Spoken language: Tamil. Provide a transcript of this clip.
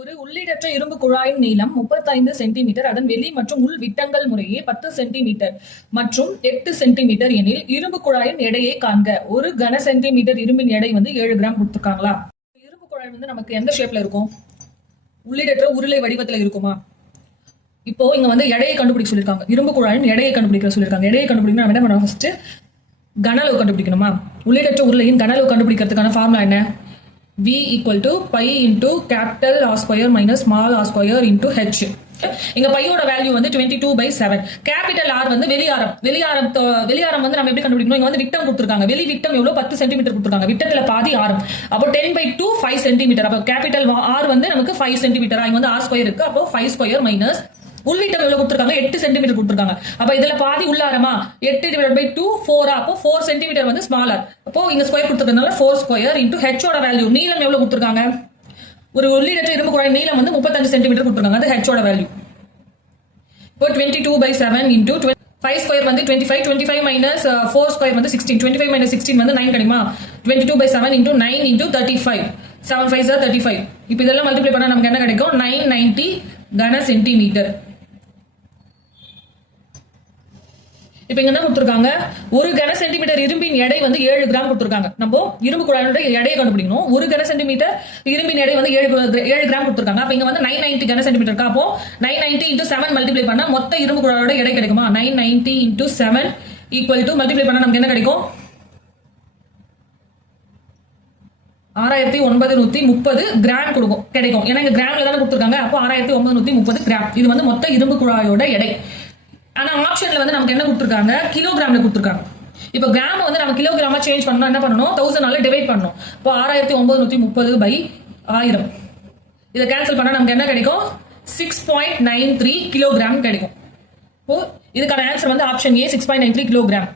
ஒரு உள்ளீடற்ற இரும்பு குழாயின் நீளம் 35 சென்டிமீட்டர், அதன் வெளி மற்றும் உள் விட்டங்கள் முறையே 10 சென்டிமீட்டர் மற்றும் 8 சென்டிமீட்டர் எனில் இரும்பு குழாயின் எடையை காண்க. ஒரு கன சென்டிமீட்டர் இரும்பின் எடை 7 கிராம் கொடுத்துருக்காங்களா? இரும்பு குழாய் நமக்கு எந்த ஷேப்ல இருக்கும்? உள்ளீடற்ற உருளை வடிவத்துல இருக்குமா? இப்போ இங்க எடையை கண்டுபிடிக்க சொல்லிருக்காங்க. இரும்பு குழாயின் எடையை கண்டுபிடிக்க சொல்லிருக்காங்க. எடையை கண்டுபிடிக்கணும் நம்ம என்ன பண்ணணும்? ஃபர்ஸ்ட் கன அளவு கண்டுபிடிக்கணுமா? உள்ளீடற்ற உருளையின் கன அளவு கண்டுபிடிக்கிறதுக்கான ஃபார்முலா என்ன? V equal to pi into capital R square minus small r square into h. இங்க பையோட வேல்யூ 22/7. Capital R வெளியாரம். வெளியாரம் நம்ம எப்படி கண்டுபிடிக்கணும்? இங்க விட்டம் கொடுத்திருக்காங்க. வெளி விட்டம் எவ்வளவு? 10 சென்டிமீட்டர் கொடுத்திருக்காங்க. விட்டத்துல பாதி ஆரம். அப்போ 10/2 5 சென்டிமீட்டர். அப்போ கேபிட்டல் R நமக்கு 5 சென்டிமீட்டர். இங்க R ஸ்கொயர் இருக்கு. அப்போ 5 ஸ்கொயர் மைனஸ் உள்விட்டம் எவ்வளவு கொடுத்திருக்காங்க? 8 சென்டிமீட்டர் கொடுத்திருக்காங்க. அப்ப இதுல பாதி உள்ளாரமா? 8/2 4. அப்போ 4 சென்டிமீட்டர் ஸ்மாலர். அப்போ இங்க ஸ்கொயர் கொடுத்திருக்கனால 4 ஸ்கொயர் இன்டு h ஓட வேல்யூ. நீளம் எவ்வளவு கொடுத்திருக்காங்க? ஒரு உள்ளீடற்ற இரும்பு குழாய் நீளம் 35 சென்டிமீட்டர் கொடுத்திருக்காங்க. அது h ஓட வேல்யூ. இப்போ 22/7 into 5 square 25. 25 minus 4 square 16. 25 minus 16 9 கிடைக்குமா? 22/7 இன்டு 9 இன்டு 35. 7 5 35. இப்போ இதெல்லாம் மல்டிப்ளை பண்ணா நமக்கு என்ன கிடைக்கும்? 990 கன சென்டிமீட்டர். இப்ப இங்க என்ன கொடுத்திருக்காங்க? ஒரு கன சென்டிமீட்டர் இரும்பின் எடை 7 கிராம் கொடுத்திருக்காங்க. நம்ம இரும்பு குழாயோட எடையை கண்டுபிடிக்கணும். ஒரு கன சென்டிமீட்டர் இரும்பின் எடை 7 கிராம் கொடுத்திருக்காங்க. அப்ப இங்க 990 கன சென்டிமீட்டர் இருக்கா? அப்போ 990 into 7 மல்டிப்ளை பண்ணா மொத்த இரும்பு குழாயோட எடை கிடைக்குமா? 990 into 7 ஈக்குவல் டு மல்டிப்ளை பண்ணா நமக்கு என்ன கிடைக்கும்? 6930 கிராம் கிடைக்கும். ஏன்னா இங்க கிராம்ல தானே கொடுத்திருக்காங்க. அப்போ 6930 கிராம். இது மொத்த இரும்பு குழாயோட எடை. ஆனா ஆப்ஷன்ல நமக்கு என்ன கொடுத்திருக்காங்க? கிலோகிராம்ல கொடுத்திருக்காங்க. இப்ப கிராம் நம்ம கிலோகிராமா சேஞ்ச் பண்ணனும். என்ன பண்ணனும்? 1000 ஆல டிவைட் பண்ணனும். இப்போ 6930/1000. இத கேன்சல் பண்ணா நமக்கு என்ன கிடைக்கும்? 6.93 கிலோகிராம் கிடைக்கும். இப்போ இதுக்கான ஆன்சர் ஆப்ஷன் A 6.93 கிலோகிராம்.